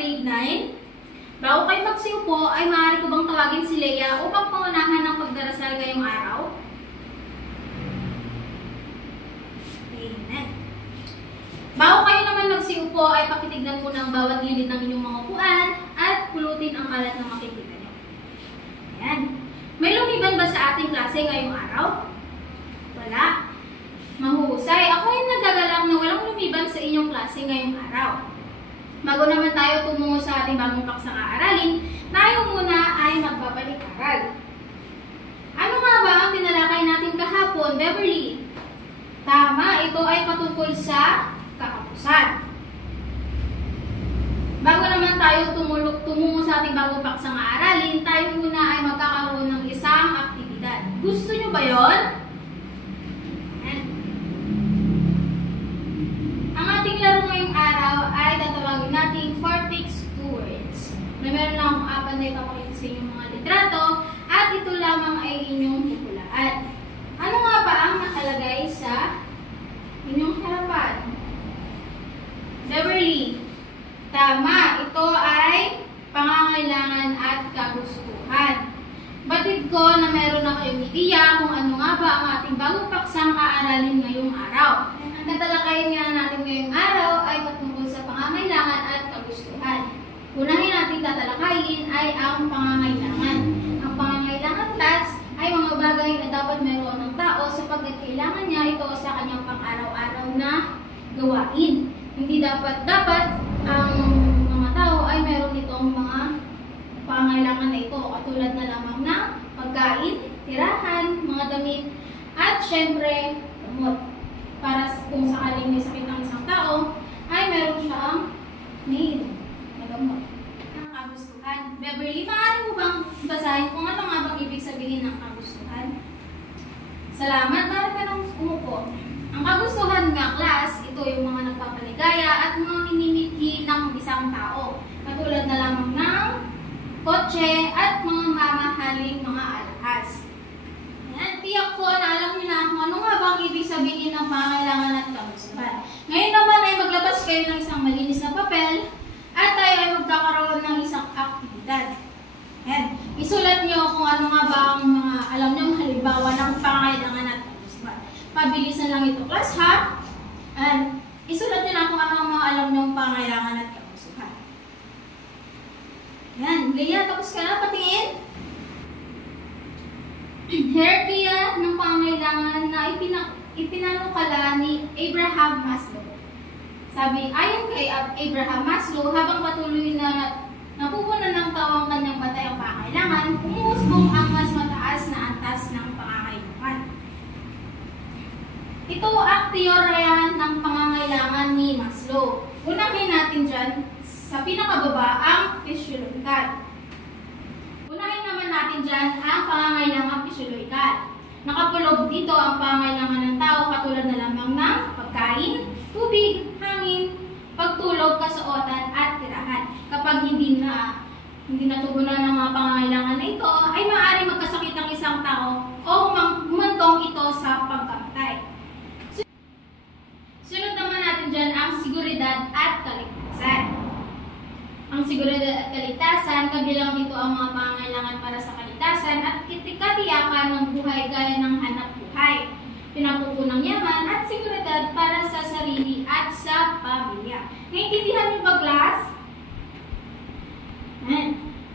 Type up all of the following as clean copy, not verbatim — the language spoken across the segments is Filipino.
grade 9. Bago kayo magsiupo, ay maaari ko bang tawagin si Leia upang pangunahan ng pagdarasal ngayong araw? Amen. Bago kayo naman magsiupo, ay pakitignan po ng bawat gilid ng inyong mga upuan at pulutin ang kalat na makikita nyo. Ayan. May lumiban ba sa ating klase ngayong araw? Wala. Mahusay. Ako ay nagagalang na walang lumiban sa inyong klase ngayong araw. Bago naman tayo tumungo sa ating bagong paksang aaralin, tayo muna ay magbabalik-aral. Ano nga ba ang tinalakay natin kahapon, Beverly? Tama, ito ay patungkol sa kakapusan. Bago naman tayo tumungo sa ating bagong paksang aaralin, tayo muna ay magkakaroon ng isang aktibidad. Gusto nyo ba yon? Ang ating laro ngayong araw ay tatawagin natin 4 picks 2 words. Na meron na akong apat na ipapakita sa inyong mga litrato at ito lamang ay inyong huhulaan. Ano nga ba ang nakalagay sa inyong harapan? Beverly, tama, ito ay pangangailangan at kagustuhan. Batid ko na meron na kayong ideya kung ano nga ba ang ating bagong paksang aaralin ngayong araw. Ang tatalakayin nga natin ngayong araw ay patungkol sa pangangailangan at kagustuhan. Unahin natin tatalakayin ay ang pangangailangan. Ang pangangailangan class ay mga bagay na dapat meron ng tao sapagkat kailangan niya ito sa kanyang pang-araw-araw na gawain. Hindi dapat ang mga tao ay meron itong mga pangangailangan na ito, katulad na lamang ng pagkain, tirahan, mga damit, at syempre, gamot. Para kung sakaling may sakit ng isang tao, ay meron siyang need na gamot. Ang kagustuhan. Beverly, maaari mo bang basahin kung ano nga bang ibig sabihin ng kagustuhan? Salamat, maaari ka nang umupo. Ang kagustuhan nga, class, ito yung mga nagpapaligaya at mga minimithi ng isang tao. Katulad na lamang ng kotse at mga mamahaling mga alahas. Ayan, tiyak ko na alam niyo na kung ano nga bang ibig sabihin ng pangangailangan at kagustuhan. Ngayon naman ay maglabas kayo ng isang malinis na papel at tayo ay magkakaroon ng isang aktibidad. Ayan, isulat niyo kung ano nga ba ang mga alam niyo halimbawa ng pangangailangan at kagustuhan. Pabilisan lang ito, class, ha? And isulat niyo na kung ano ang mga alam niyo pangangailangan at kagustuhan. Ayan, Leia, tapos ka na? Patingin. Hierarchy ng pangangailangan na ipinanukala ni Abraham Maslow. Sabi, ayon kay Abraham Maslow, habang patuloy na napupunan ng tao ang kanyang batayang pangangailangan, umuusbong ang mas mataas na antas ng pangangailangan. Ito ang teorya ng pangangailangan ni Maslow. Unahin natin dyan, sa pinakababa ang physiological. Unahin naman natin dyan ang pangangailangan physiological. Nakapulog dito ang pangangailangan ng tao katulad na lamang ng pagkain, tubig, hangin, pagtulog, kasuotan, at tirahan. Kapag hindi natugunan ng mga pangangailangan na ito, ay maaari magkasakit ang isang tao o humantong ito sa pagkamatay. Sunod naman natin dyan ang seguridad at kaligtasan. Ang seguridad at kaligtasan, kabilang dito ang mga pangangailangan para sa kaligtasan at katiyakan ng buhay gaya ng hanap buhay, pinapupunang yaman at seguridad para sa sarili at sa pamilya. Naintindihan niyo ba, class?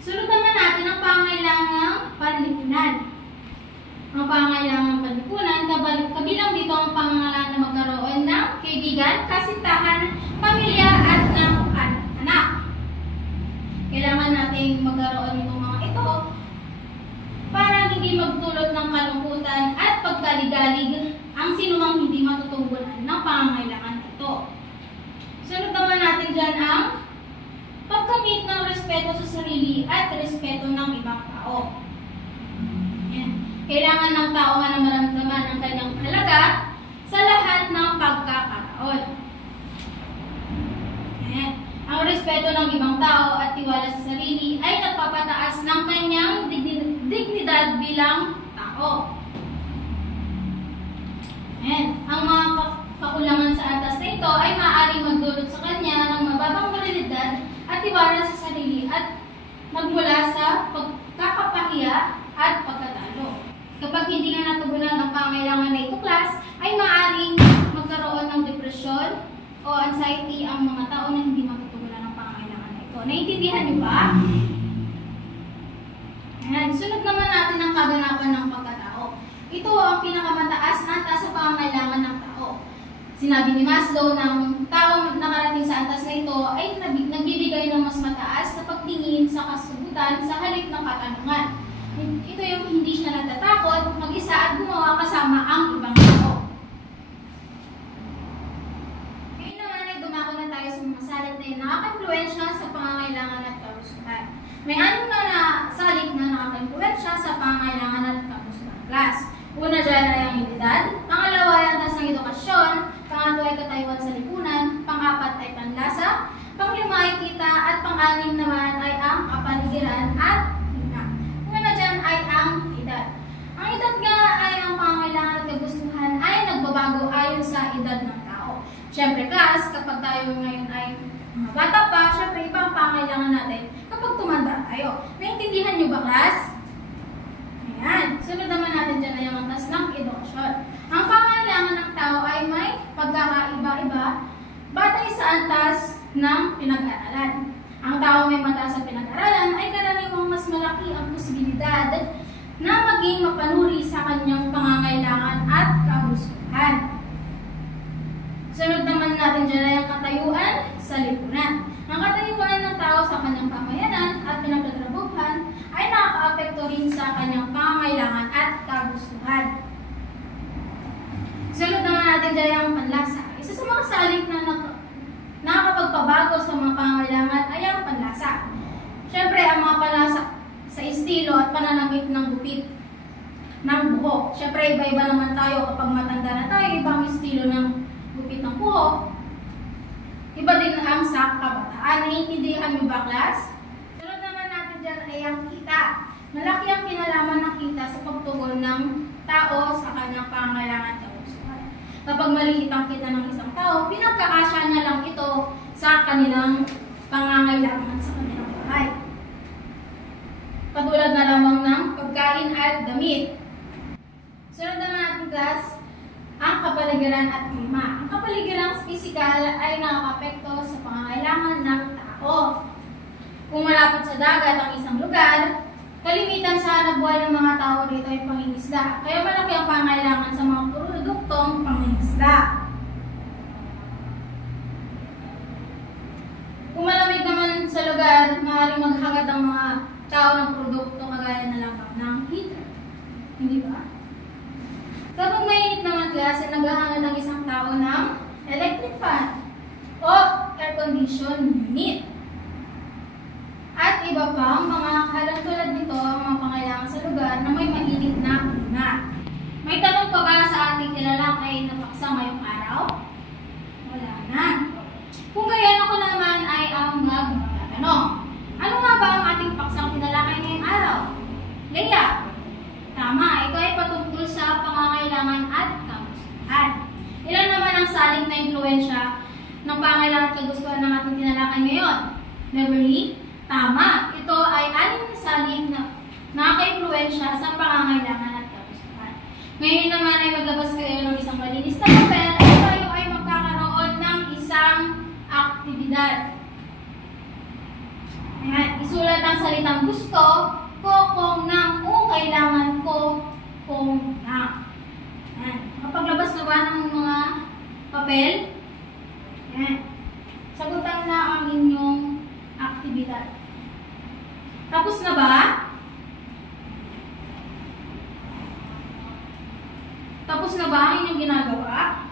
Sunod naman natin ang pangangailangang panlipunan. Ang pangangailangang panlipunan, kabilang dito ang pangangailangan na magkaroon ng kaibigan, kasintahan, pamilya at ng anak. Kailangan natin magkaroon ng mga ito para hindi magdulot ng kalungkutan at pagkaligalig ang sinumang hindi matutunggulan ng pangangailangan ito. Sunod naman natin dyan ang pagkamit ng respeto sa sarili at respeto ng ibang tao. Yan. Kailangan ng tao na maramdaman ang kanyang halaga sa lahat ng pagkakataon. Yan. Ang respeto ng ibang tao at tiwala sa sarili ay nagpapataas ng kanyang dignidad bilang tao. Ayan. Ang mga kakulangan sa atas na ito ay maaaring magdulot sa kanya ng mababang moralidad at paniwala sa sarili at magmula sa pagkakapahiya at pagkatalo. Kapag hindi nga natugunan ang pangangailangan na ito, class, ay maaaring magkaroon ng depresyon o anxiety ang mga tao na hindi matutugunan ang pangangailangan na ito. Naiintindihan niyo ba? Ayan. Sunod naman natin ang kaganapan ng pagkatao. Ito ang pinakamataas na antas sa pangangailangan ng tao. Sinabi ni Maslow ng taong nakarating sa antas na ito ay nagbibigay ng mas mataas na pagtingin sa kasagutan sa halip ng katanungan. Ito yung hindi siya natatakot mag-isa at gumawa kasama ang ibang tao. Ngayon naman ay dumako na tayo sa mga salik na nakaka-influensya sa pangangailangan at kagustuhan. May anim na salik na nakaka-influensya sa pangangailangan at kagustuhan, class. Una dyan ay ang edad, pangalawa ay antas ng edukasyon, pangatlo ay katayuan sa lipunan, pang-apat ay panlasa, pang-lima ay kita, at pang-anim naman ay ang kapaligiran at hina. Una dyan ay ang edad. Ang edad nga ay ang pangangailangan at kagustuhan ay nagbabago ayon sa edad ng tao. Siyempre, class, kapag tayo ngayon ay mga bata pa, siyempre iba ang pangangailangan natin kapag tumanda tayo. Naintindihan niyo ba, class? Ayan. Sunod naman natin dyan ay ang antas ng edukasyon. Ang pangangailangan ng tao ay may pagkakaiba-iba batay sa antas ng pinag-aralan. Ang tao may mataas sa pinag-aralan ay karaniwang mas malaki ang posibilidad na maging mapanuri sa kanyang pangangailangan at kagustuhan. Sunod naman natin dyan ay ang katayuan sa lipunan. Ang katayuan ng tao sa kanyang pamayanan at pinagtatrabuhan ay nakaka-apekto rin sa kanyang pangangailangan at kagustuhan. Sunod naman natin dyan ang panlasa. Isa sa mga salik na nakakapagpabago sa mga pangangailangan ay ang panlasa. Siyempre, ang mga panlasa sa estilo at pananamit ng gupit ng buhok. Siyempre, iba-iba naman tayo kapag matanda na tayo, ibang estilo ng gupit ng buhok. Iba din ang sa kabataan. Naiintindihan niyo ba, class? Sunod naman natin dyan ay ang kita. Malaki ang kinalaman ng kita sa pagtugon ng tao sa kanyang pangangailangan at kagustuhan. Kapag maliit ang kita ng isang tao, pinagkakasya niya lang ito sa kanilang pangangailangan sa kanilang bahay. Patulad na lamang ng pagkain at damit. Sunod naman natin, class, ang kapaligiran at klima. Ang kapaligiran pisikal ay nakakapekto sa pangangailangan ng tao. Kung malapit sa dagat ang isang lugar, kalimitan sa hanapbuhay ng mga tao rito ay pangingisda. Kaya malaki ang pangangailangan sa mga produktong pangingisda. Kung malamig naman sa lugar, maaaring maghagad ang mga tao ng produkto kagaya na lamang ng heater. Hindi ba? Kapag mainit naman, class, ay naghahangad ng isang tao ng electric fan o air condition unit. At iba pang mga halang tulad nito ang mga pangailangan sa lugar na may mainit na klima. May tanong pa ba sa ating tilalakay na paksa ngayong araw? Wala na. Kung gayon, ako naman ay ang magtatanong. Ano nga ba ang ating paksang tinalakay ngayong araw? Leia? Tama, ito ay patungkol sa pangangailangan at kagustuhan. Ilan naman ang salik na impluensya ng pangangailangan at kagustuhan ng ating tinalakay ngayon? Beverly? Tama, ito ay anim na salik na nakaka-impluensya sa pangangailangan at kagustuhan. Ngayon naman ay maglabas kayo ng isang malinis na papel at tayo ay magkakaroon ng isang aktibidad. Ayan, isulat ang salitang gusto ko kung nang o kailangan ko kung na. Ayan. Makapaglabas na ba ng mga papel? Ayan. Sagutan na ang inyong aktibidad. Tapos na ba? Tapos na ba ang inyong ginagawa?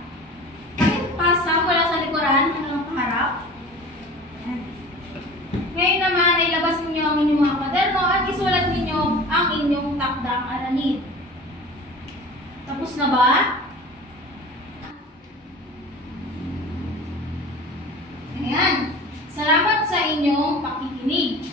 Pakipasa wala sa likuran hanggang paharap. Ayan. Ngayon naman ay labas ninyo ang inyong mga kwaderno at isulat ninyo ang inyong takdang aralin. Tapos na ba? Ayan. Salamat sa inyong pakikinig.